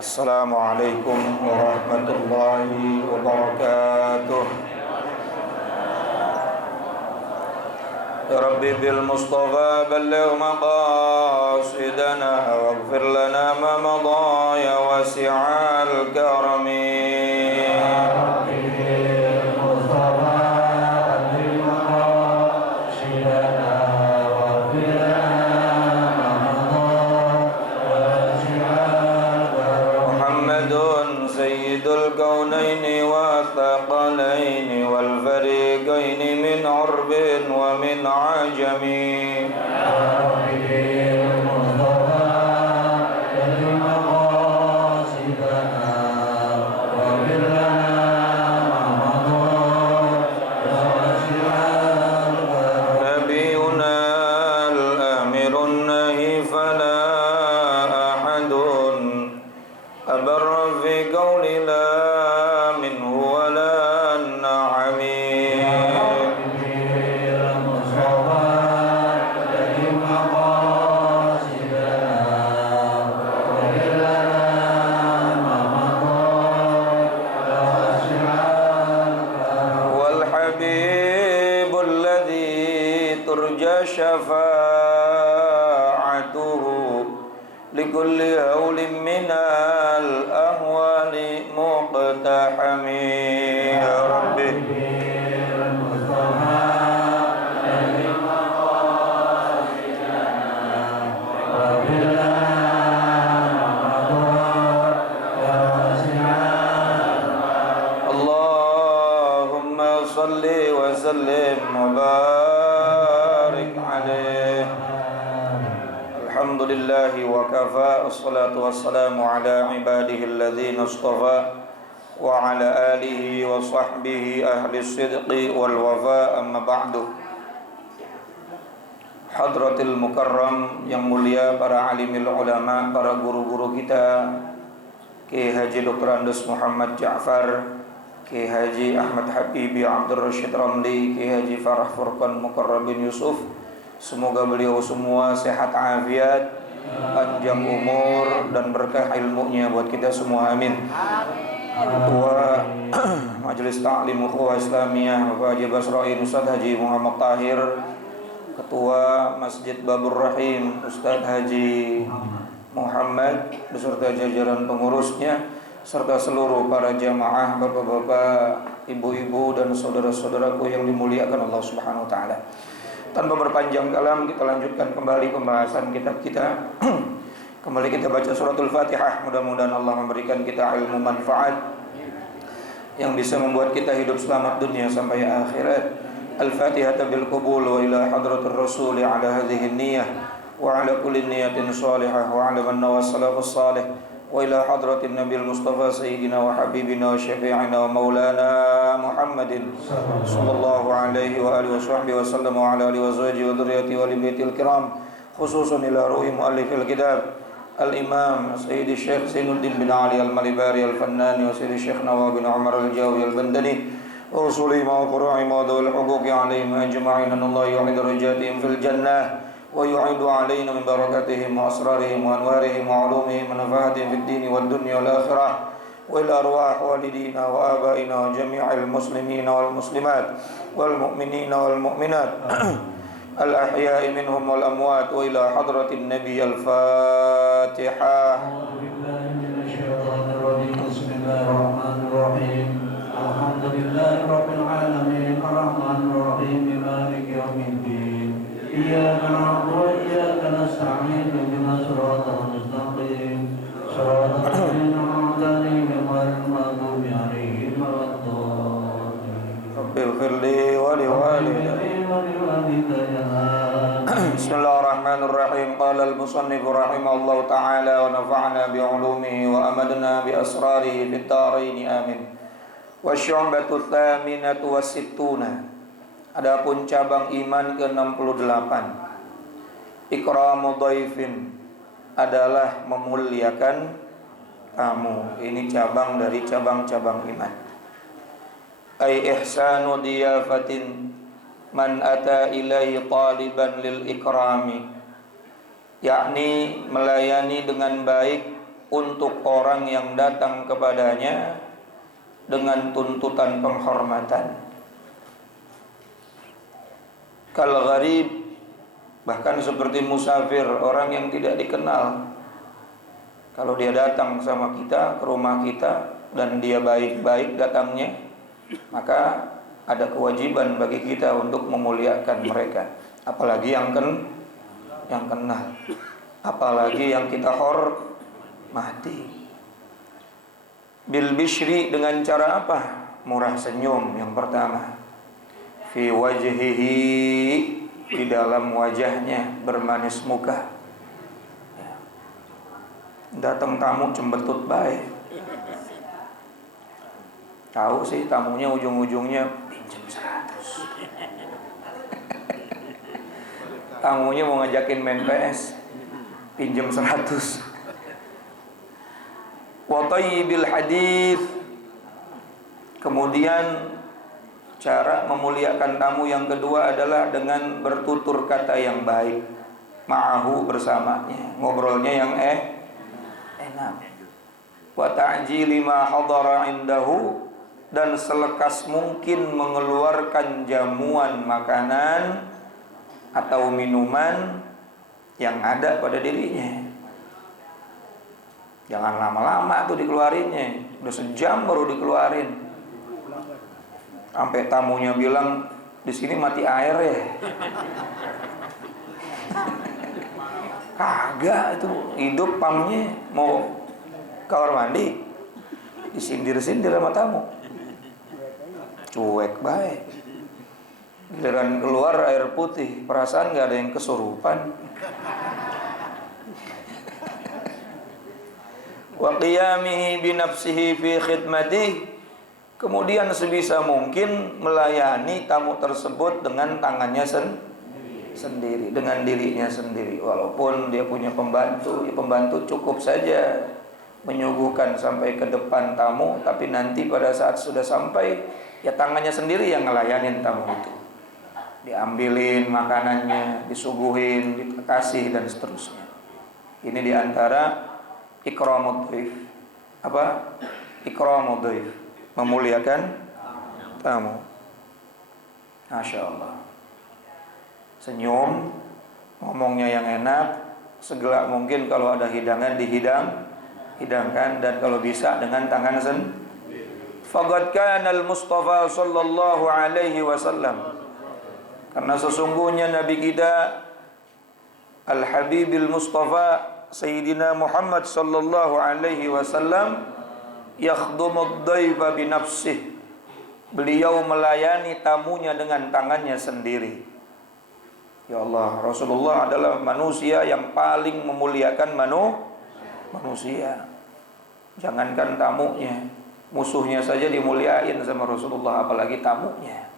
Assalamualaikum warahmatullahi wabarakatuh. Ya Rabbi bil Mustafa balligh maqasidana waghfir lana ma madha ya wasi'al karami. الكونين والثقلين والفريقين من عرب ومن عجم نبينا الآمر النهي فلا أحد أبر في قول لا شفاعته لكل هول من الأهوال مقتحم يا ربي اللهم صل وسلم وبارك عليه الحمد لله وكفى الصلاة والسلام على عباده الذين اصطفى وعلى آله وصحبه أهل الصدق والوفاء أما بعد. Hadratil Mukarram yang mulia, para alimil ulama, para guru-guru kita, Kiai Haji Dr. Andes Muhammad Ja'far, Kiai Haji Ahmad Habibi Abdul Rashid Ramli, Kiai Haji Farah Furqan Mukarrabin Yusuf, semoga beliau semua sehat afiat, panjang umur dan berkah ilmunya buat kita semua, amin. Ketua Majelis Ta'lim Ukhuwah Islamiyah Bapak Haji Basrain Ustaz Haji Muhammad Tahir, Ketua Masjid Babur Rahim Ustaz Haji Muhammad beserta jajaran pengurusnya, serta seluruh para jamaah, bapak-bapak, ibu-ibu dan saudara-saudaraku yang dimuliakan Allah Subhanahu wa taala. Tanpa berpanjang kalam, kita lanjutkan kembali pembahasan kitab kita. Kembali kita baca suratul Fatihah. Mudah-mudahan Allah memberikan kita ilmu manfaat yang bisa membuat kita hidup selamat dunia sampai akhirat. Al-Fatihah bil qabul wa ila hadratir rasul ala hadhihi niyyah wa ala kulli niyyatin salihah wa ala man nawas salafus salih wa ila hadratin nabiyil mustafa sayyidina wa habibina wa syafi'ina wa maulana Muhammadin sallallahu alaihi wa alihi wa sahbihi wa sallam wa ala alihi wa zawjihi wa dhurriyyatihi wa libaitil kiram, khususan ila ruhi muallifil kitab al-imam Sayyidi Syekh Zainuddin bin Ali al-Malibari al-Fannani wa Sayyidi Syekh Nawab bin Umar al-Jawi al-Bandani wa usuli ma qura'i ma dawal huquqi alaihim ajma'in an Allah yu'id darajatihim fil jannah wa yu'idu alaina min barakatihim wa asrarihim wa anwarihim wa ulumihim wa nafahatihim fid dini wad dunya wal akhirah wa ila arwah walidina wa abaina wa jami'il muslimina wal muslimat wal mu'minina wal mu'minat al ahya'i minhum wal amwat wa ila hadratin nabiy al Fatihah. Bismillahirrahmanirrahim. Alhamdulillahi rabbil alamin arrahmanir rahim maliki yaumiddin. Iyyaka na'budu wa iyyaka nasta'in ihdinas siratal mustaqim siratal ladzina an'amta 'alaihim ghairil maghdubi 'alaihim waladdallin. Rabbil firli wa liwalidayya. Bismillahirrahmanirrahim. Qala al-musannif rahimahullahu ta'ala wa nafa'na bi'ulumihi wa amadna bi asrarihi fid dharain amin. Wa syu'batu tsaminatu wa sittuna. Adapun cabang iman ke-68, ikramu dhaifin adalah memuliakan tamu. Ini cabang dari cabang-cabang iman. Ai ihsanu diyafatin man ata ilaihi taliban lil ikrami, yakni melayani dengan baik untuk orang yang datang kepadanya dengan tuntutan penghormatan. Kal gharib, bahkan seperti musafir, orang yang tidak dikenal. Kalau dia datang sama kita, ke rumah kita, dan dia baik-baik datangnya, maka ada kewajiban bagi kita untuk memuliakan mereka. Apalagi yang kenal, apalagi yang kita hormati. Bil bishri, dengan cara apa? Murah senyum yang pertama. Fi wajhihi, di dalam wajahnya, bermanis muka. Datang tamu cembetut baik. Tahu sih tamunya ujung-ujungnya pinjam 100. Tamunya mau ngajakin main PS, pinjam 100. Wa thayyibil hadits. Kemudian cara memuliakan tamu yang kedua adalah dengan bertutur kata yang baik. Ma'ahu, bersamanya, ngobrolnya yang enak. Wa ta'jili ma hadara indahu, dan selekas mungkin mengeluarkan jamuan makanan atau minuman yang ada pada dirinya. Jangan lama-lama tuh dikeluarinnya, udah sejam baru dikeluarin. Sampai tamunya bilang, di sini mati air ya. Kagak, itu hidup pamnya, mau kamar mandi disindir-sindir sama tamu. Cuek baik. Giliran keluar air putih, perasaan gak ada yang kesurupan. Wa qiyamihi binafsihi fi khidmatih. Kemudian sebisa mungkin melayani tamu tersebut dengan tangannya sendiri, dengan dirinya sendiri. Walaupun dia punya pembantu, ya pembantu cukup saja menyuguhkan sampai ke depan tamu, tapi nanti pada saat sudah sampai, ya tangannya sendiri yang ngelayanin tamu itu. Diambilin makanannya, disuguhin, dikasih, dan seterusnya. Ini diantara ikramud dhaif. Apa? Ikramud dhaif, memuliakan tamu. Masya Allah. Senyum, ngomongnya yang enak, segala mungkin kalau ada hidangan hidangkan, dan kalau bisa dengan tangan sendiri. Faqad kana al-Mustafa sallallahu alaihi wasallam, karena sesungguhnya Nabi kita Al-Habibil Mustafa Sayyidina Muhammad sallallahu alaihi wasallam yakhdumud dhaifa binafsih, beliau melayani tamunya dengan tangannya sendiri. Ya Allah, Rasulullah adalah manusia yang paling memuliakan manusia. Jangankan tamunya, musuhnya saja dimuliain sama Rasulullah, apalagi tamunya.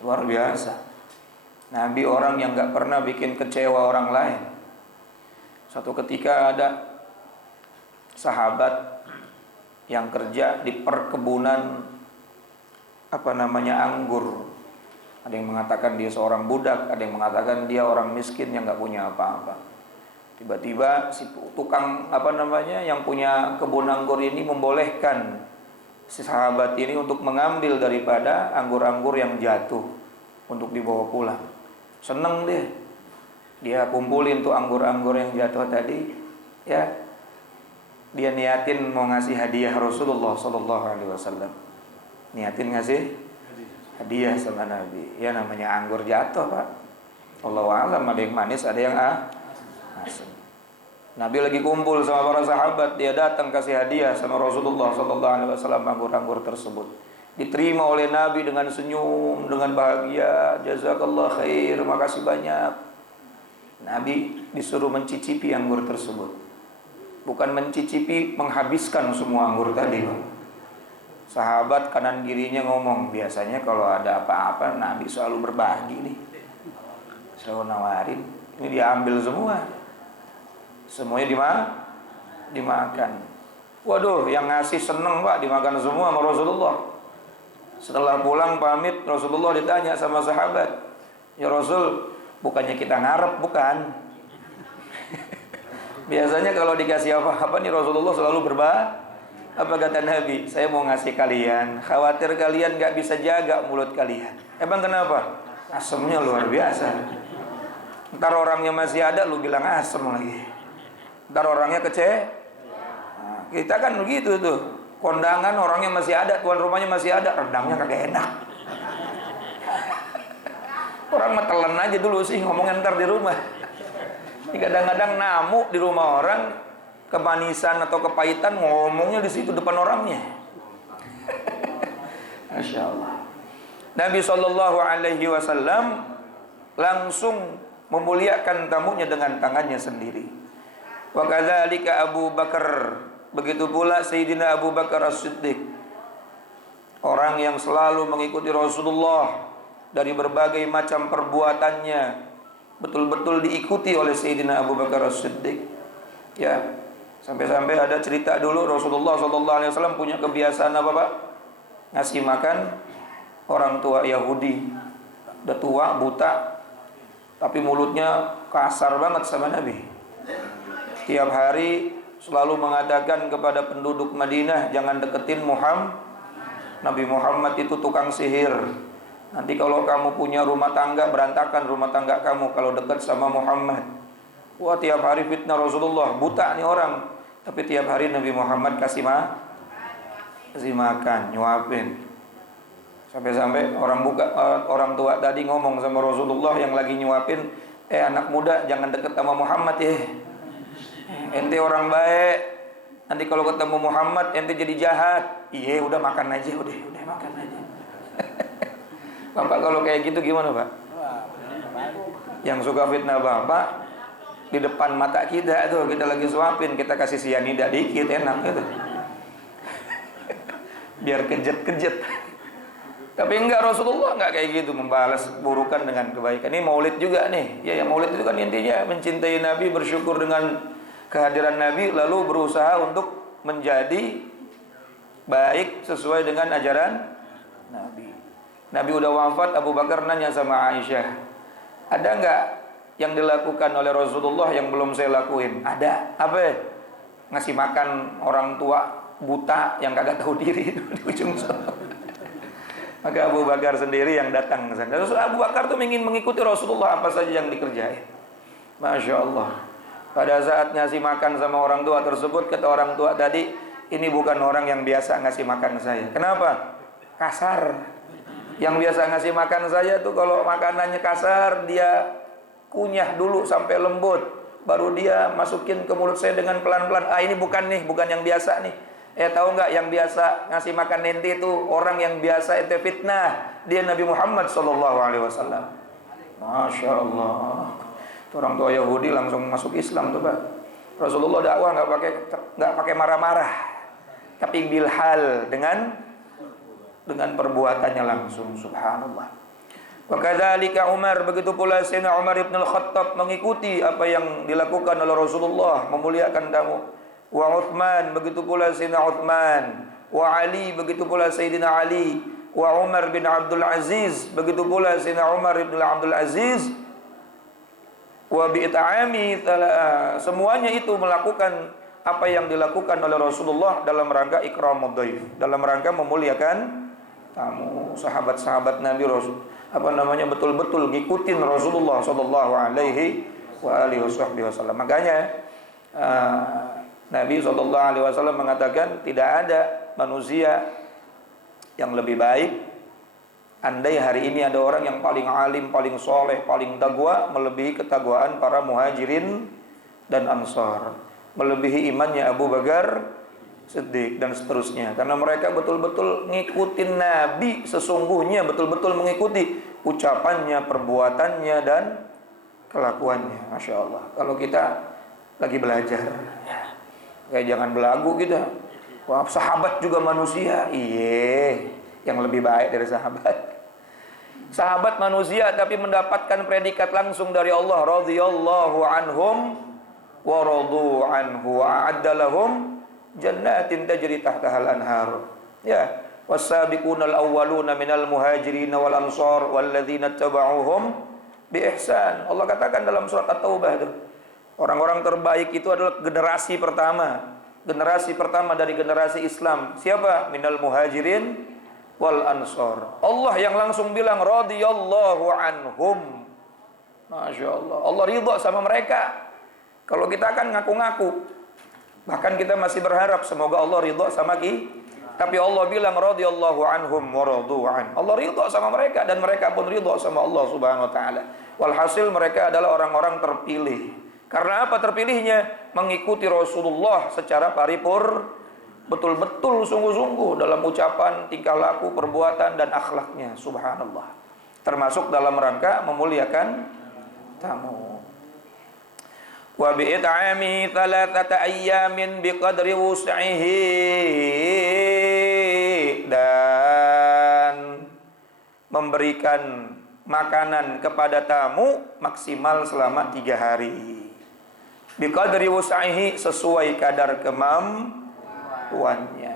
Luar biasa. Nabi orang yang gak pernah bikin kecewa orang lain. Suatu ketika ada sahabat yang kerja di perkebunan anggur. Ada yang mengatakan dia seorang budak, ada yang mengatakan dia orang miskin yang gak punya apa-apa. Tiba-tiba si tukang yang punya kebun anggur ini membolehkan si sahabat ini untuk mengambil daripada anggur-anggur yang jatuh untuk dibawa pulang. Seneng dia kumpulin tuh anggur-anggur yang jatuh tadi, ya. Dia niatin mau ngasih hadiah Rasulullah sallallahu alaihi wasallam. Niatin ngasih hadiah sama Nabi. Ya namanya anggur jatuh, Pak. Allahu a'lam, ada yang manis, ada yang asin. Nabi lagi kumpul sama para sahabat, dia datang kasih hadiah sama Rasulullah sallallahu alaihi wasallam anggur-anggur tersebut. Diterima oleh Nabi dengan senyum, dengan bahagia. Jazakallah khair, makasih banyak. Nabi disuruh mencicipi anggur tersebut. Bukan mencicipi, menghabiskan semua anggur tadi. Sahabat kanan kirinya ngomong, biasanya kalau ada apa-apa Nabi selalu berbagi nih, selalu nawarin. Ini diambil semua, semuanya dimakan. Waduh, yang ngasih seneng, Pak, dimakan semua sama Rasulullah. Setelah pulang pamit, Rasulullah ditanya sama sahabat, ya Rasul, bukannya kita ngarep, bukan? Biasanya kalau dikasih apa-apa nih Rasulullah selalu apa kata Nabi? Saya mau ngasih kalian, khawatir kalian gak bisa jaga mulut kalian. Emang kenapa? Asemnya luar biasa. Ntar orangnya masih ada, lu bilang asem lagi. Ntar orangnya nah, kita kan begitu tuh. Kondangan orangnya masih ada, tuan rumahnya masih ada, rendangnya kagak enak. Orang metelan aja dulu sih ngomongin ntar di rumah. Kadang-kadang namu di rumah orang, kemanisan atau kepahitan ngomongnya di situ depan orangnya. Masya Allah. Nabi SAW langsung memuliakan tamunya dengan tangannya sendiri. Wa kadzalika Abu Bakar, begitu pula Sayyidina Abu Bakar As-Siddiq, orang yang selalu mengikuti Rasulullah dari berbagai macam perbuatannya, betul-betul diikuti oleh Sayyidina Abu Bakar As-Siddiq. Ya, sampai-sampai ada cerita dulu Rasulullah SAW punya kebiasaan apa Pak? Ngasih makan orang tua Yahudi, udah tua, buta, tapi mulutnya kasar banget sama Nabi. Tiap hari selalu mengatakan kepada penduduk Madinah, jangan deketin Nabi Muhammad itu tukang sihir. Nanti kalau kamu punya rumah tangga, berantakan rumah tangga kamu kalau dekat sama Muhammad. Wah, tiap hari fitnah Rasulullah, buta nih orang, tapi tiap hari Nabi Muhammad kasih makan, nyuapin. Sampai-sampai orang tua tadi ngomong sama Rasulullah yang lagi nyuapin, anak muda jangan deket sama Muhammad ya. Ente orang baik, nanti kalau ketemu Muhammad ente jadi jahat. Iya, udah makan aja, udah makan aja. Bapak kalau kayak gitu gimana Pak? Yang suka fitnah Bapak di depan mata kita tuh, kita lagi suapin, kita kasih sianida dikit, enak gitu. Biar kejet. Tapi enggak, Rasulullah enggak kayak gitu, membalas keburukan dengan kebaikan. Ini maulid juga nih. Ya, maulid itu kan intinya mencintai Nabi, bersyukur dengan kehadiran Nabi, lalu berusaha untuk menjadi baik sesuai dengan ajaran Nabi. Nabi udah wafat, Abu Bakar nanya sama Aisyah, ada enggak yang dilakukan oleh Rasulullah yang belum saya lakuin? Ada. Apa? Ngasih makan orang tua buta yang kagak tahu diri di ujung sana. Maka Abu Bakar sendiri yang datang ke sana. Abu Bakar tuh ingin mengikuti Rasulullah apa saja yang dikerjain. Masya Allah. Pada saat ngasih makan sama orang tua tersebut, kata orang tua tadi, ini bukan orang yang biasa ngasih makan saya. Kenapa? Kasar. Yang biasa ngasih makan saya tuh kalau makanannya kasar, dia kunyah dulu sampai lembut, baru dia masukin ke mulut saya dengan pelan-pelan. Ini bukan yang biasa nih. Tahu nggak yang biasa ngasih makan ente itu orang yang biasa ente fitnah, dia Nabi Muhammad SAW. Masya Allah. Orang tua Yahudi langsung masuk Islam tuh Pak. Rasulullah dakwah nggak pakai marah-marah, tapi bilhal dengan perbuatannya langsung. Subhanallah. Wa kadzalika Umar, begitu pula Sayyidina Umar ibn al-Khattab mengikuti apa yang dilakukan oleh Rasulullah, memuliakan tamu. Wa Uthman, begitu pula Sayyidina Uthman. Wa Ali, begitu pula Sayyidina Ali. Wa Umar bin Abdul Aziz, begitu pula Sayyidina Umar bin Abdul Aziz. Wa bi'ta'ami, semuanya itu melakukan apa yang dilakukan oleh Rasulullah dalam rangka ikramud dhaif, dalam rangka memuliakan tamu. Sahabat-sahabat Nabi betul-betul ngikutin Rasulullah sallallahu alaihi wasallam. Makanya Nabi SAW mengatakan tidak ada manusia yang lebih baik. Andai hari ini ada orang yang paling alim, paling soleh, paling taqwa, melebihi ketakwaan para muhajirin dan ansar, melebihi imannya Abu Bakar Siddiq dan seterusnya. Karena mereka betul-betul ngikutin Nabi sesungguhnya, betul-betul mengikuti ucapannya, perbuatannya dan kelakuannya. Masya Allah. Kalau kita lagi belajar, kayak jangan belagu kita. Wah, sahabat juga manusia. Iya, yang lebih baik dari sahabat. Sahabat manusia tapi mendapatkan predikat langsung dari Allah. Radhiyallahu anhum wa radu anhu wa a'adda lahum jannatin tajri tahtahal anhar. Ya, was-sabiqunal awwaluna minal muhajirin wal ansar walladzina tabauhum bi ihsan. Allah katakan dalam surat At-Taubah itu, Orang-orang terbaik itu adalah generasi pertama. Generasi pertama dari generasi Islam. Siapa? Minal muhajirin wal ansor. Allah yang langsung bilang radhiyallahu anhum. Masya Allah. Allah ridha sama mereka. Kalau kita kan ngaku-ngaku. Bahkan kita masih berharap semoga Allah ridha sama kita. Tapi Allah bilang radhiyallahu anhum wa radu an. Allah ridha sama mereka dan mereka pun ridha sama Allah Subhanahu wa taala. Walhasil mereka adalah orang-orang terpilih. Karena apa terpilihnya? Mengikuti Rasulullah secara paripur, betul-betul sungguh-sungguh dalam ucapan, tingkah laku, perbuatan dan akhlaknya. Subhanallah. Termasuk dalam rangka memuliakan tamu. Wa bi'it'ami thalathata ayyamin biqadri wus'ihi, dan memberikan makanan kepada tamu maksimal selama 3 hari. Biqadri wus'ihi, sesuai kadar kemampuannya.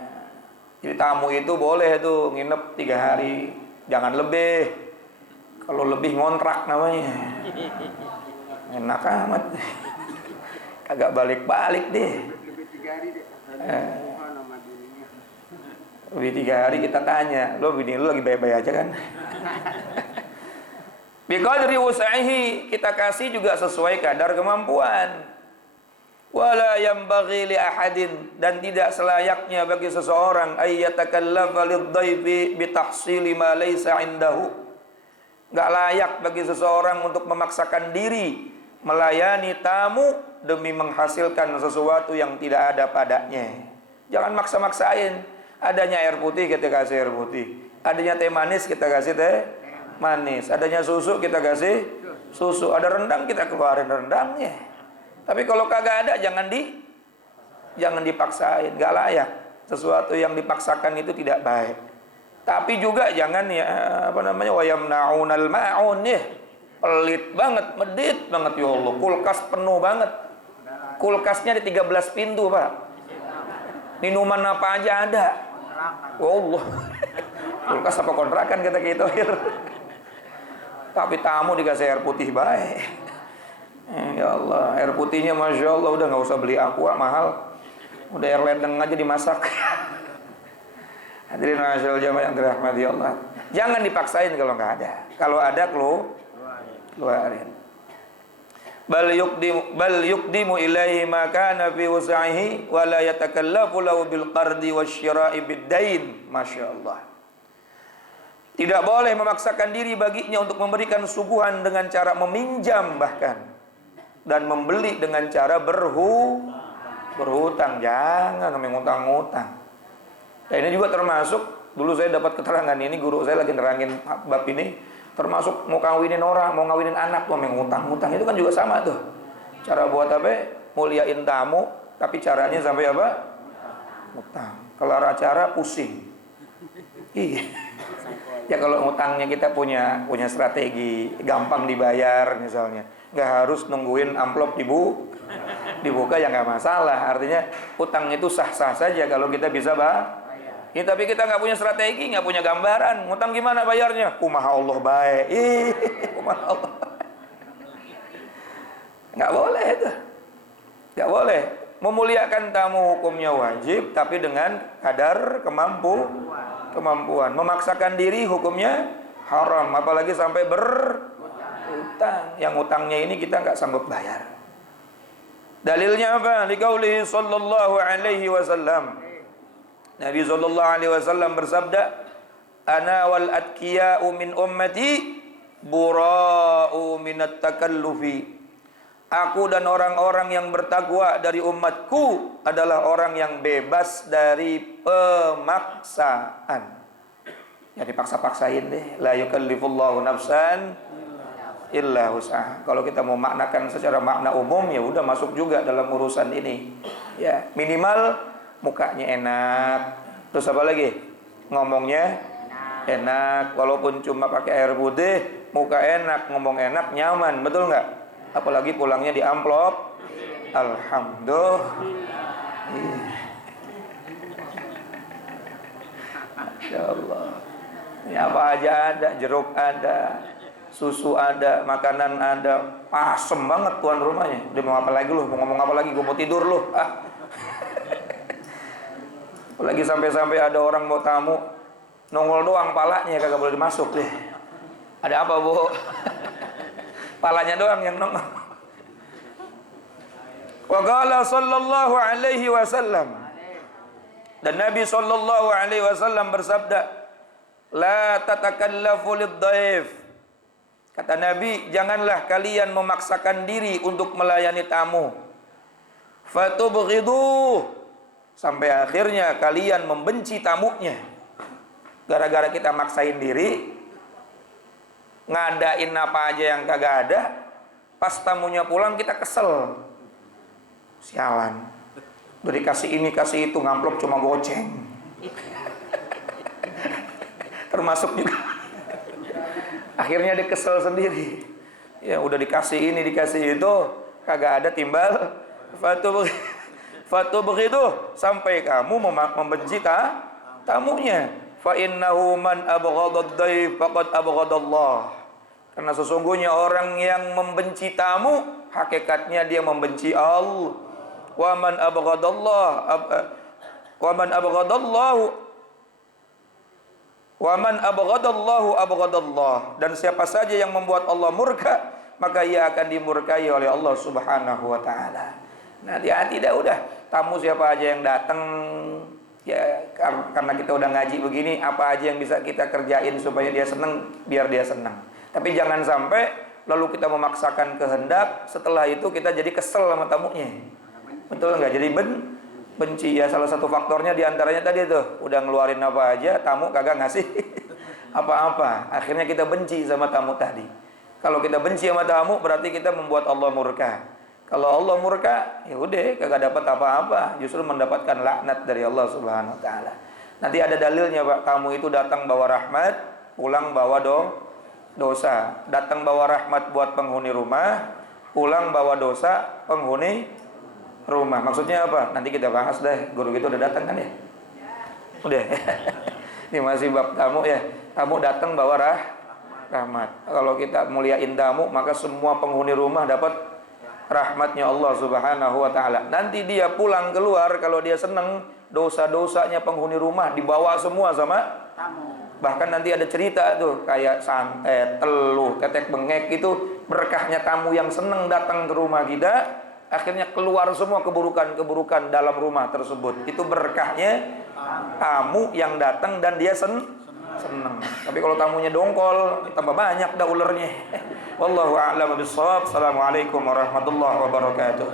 Jadi tamu itu boleh tuh nginep 3 hari, jangan lebih. Kalau lebih ngontrak namanya. Enak amat. Kagak balik-balik deh. Lebih 3 hari deh. Lebih 3 hari kita tanya, lo bini lu lagi baik-baik aja kan? Biqadri wus'ihi, kita kasih juga sesuai kadar kemampuan. Wala yanbaghi li ahadin, dan tidak selayaknya bagi seseorang ayyatakallafa lidhaifi bitahsili ma laysa indahu. Enggak layak bagi seseorang untuk memaksakan diri melayani tamu demi menghasilkan sesuatu yang tidak ada padanya. Jangan maksa-maksain. Adanya air putih kita kasih air putih. Adanya teh manis kita kasih teh manis. Adanya susu kita kasih susu. Ada rendang kita keluarin rendangnya. Tapi kalau kagak ada jangan dipaksain, gak layak. Sesuatu yang dipaksakan itu tidak baik. Tapi juga jangan wayamnaunal ma'un ya. Pelit banget, medit banget ya Allah. Kulkas penuh banget. Kulkasnya di 13 pintu, Pak. Minuman apa aja ada. Allah. Kulkas apa kontrakan kata gitu. Tapi tamu dikasih air putih baik. Ya Allah, air putihnya Masya Allah, udah gak usah beli aqua mahal. Udah air ledeng aja dimasak. Hadirin masyaallah jamaah yang dirahmati Allah. Jangan dipaksain kalau nggak ada. Kalau ada keluarin. Bal yuqdimu ilaihi ma kana fi wus'ihi wa la yatakallafu lahu bil qardi wasyira'i bid-dain. Masyaallah. Tidak boleh memaksakan diri baginya untuk memberikan suguhan dengan cara meminjam bahkan, dan membeli dengan cara berhutang. Jangan ngutang-ngutang. Nah, ini juga termasuk, dulu saya dapat keterangan ini, guru saya lagi nerangin bab ini, termasuk mau kawinin orang, mau ngawinin anak tuh ngutang-ngutang, itu kan juga sama tuh. Cara buat apa? Muliain tamu, tapi caranya sampai apa? Ngutang. Kelar acara pusing. Iya. Ya kalau ngutangnya kita punya strategi, gampang dibayar misalnya. Nggak harus nungguin amplop dibuka ya nggak masalah. Artinya utang itu sah-sah saja kalau kita bisa ya, tapi kita nggak punya strategi, nggak punya gambaran. Ngutang gimana bayarnya? Kumaha Allah baik. Kumaha Allah. Nggak boleh itu. Nggak boleh. Memuliakan tamu hukumnya wajib, tapi dengan kadar kemampuan. Memaksakan diri hukumnya haram. Apalagi sampai berutang. Yang utangnya ini kita nggak sanggup bayar. Dalilnya apa? Liqaulihi sallallahu alaihi wasallam. Nabi sallallahu alaihi wasallam bersabda, "Ana wal atqiya'u min ummati bura'u minat takallufi." Aku dan orang-orang yang bertakwa dari umatku adalah orang yang bebas dari pemaksaan. Ya dipaksa-paksain deh. La yukallifullahu nafsan illa wus'aha. Kalau kita mau maknakan secara makna umum ya udah masuk juga dalam urusan ini. Ya, minimal mukanya enak. Terus apa lagi? Ngomongnya enak. Walaupun cuma pakai air putih, muka enak, ngomong enak, nyaman, betul nggak? Apalagi pulangnya di amplop. Alhamdulillah. Masya Allah. Ini apa aja ada, jeruk ada, susu ada, makanan ada, asem banget tuan rumahnya. Dia mau apa lagi lu? Mau ngomong apa lagi? Gue mau tidur lu. Apalagi sampai-sampai ada orang mau tamu, nongol doang palanya kagak boleh dimasuk deh. Ada apa, Bu? Palanya doang yang nongol. Wa qala sallallahu alaihi wasallam, dan Nabi sallallahu alaihi wasallam bersabda, la tatakallafu lidhaif. Kata Nabi, janganlah kalian memaksakan diri untuk melayani tamu. Fatubghidu, sampai akhirnya kalian membenci tamunya. Gara-gara kita maksain diri, ngadain apa aja yang kagak ada, pas tamunya pulang kita kesel. Sialan, udah dikasih ini kasih itu, ngamplop cuma goceng. Termasuk juga akhirnya dia kesel sendiri. Ya udah dikasih ini dikasih itu, kagak ada timbal. Fatubghidu, sampai kamu membenci tamunya. Fa innahu man abghadad dhaif faqad abghadallah. Karena sesungguhnya orang yang membenci tamu, hakikatnya dia membenci Allah. Wa man abghadallahu abghadallah. Dan siapa saja yang membuat Allah murka, maka ia akan dimurkai oleh Allah Subhanahu wa taala. Nah, hati-hati dah udah. Tamu siapa aja yang datang, ya karena kita udah ngaji begini, apa aja yang bisa kita kerjain supaya dia senang, biar dia senang. Tapi jangan sampai lalu kita memaksakan kehendak, setelah itu kita jadi kesel sama tamunya. Betul nggak? Jadi benci. Ya salah satu faktornya diantaranya tadi tuh, udah ngeluarin apa aja, tamu kagak ngasih apa-apa. Akhirnya kita benci sama tamu tadi. Kalau kita benci sama tamu, berarti kita membuat Allah murka. Kalau Allah murka, ya udah kagak dapat apa-apa, justru mendapatkan laknat dari Allah Subhanahu wa taala. Nanti ada dalilnya, Pak. Kamu itu datang bawa rahmat, pulang bawa dosa. Datang bawa rahmat buat penghuni rumah, pulang bawa dosa penghuni rumah. Maksudnya apa? Nanti kita bahas deh. Guru kita udah datang kan ya? Udah. Ini masih bab tamu ya. Tamu datang bawa rahmat. Kalau kita muliain tamu, maka semua penghuni rumah dapat rahmatnya Allah Subhanahu wa taala. Nanti dia pulang keluar, kalau dia seneng, dosa-dosanya penghuni rumah dibawa semua sama tamu. Bahkan nanti ada cerita tuh, kayak santet, teluh, ketek bengek, itu berkahnya tamu yang seneng datang ke rumah kita, akhirnya keluar semua keburukan-keburukan dalam rumah tersebut. Itu berkahnya tamu yang datang dan dia seneng. Tapi kalau tamunya dongkol, tambah banyak dah ulernya. Wallahu a'lam bishawab. Assalamualaikum warahmatullahi wabarakatuh.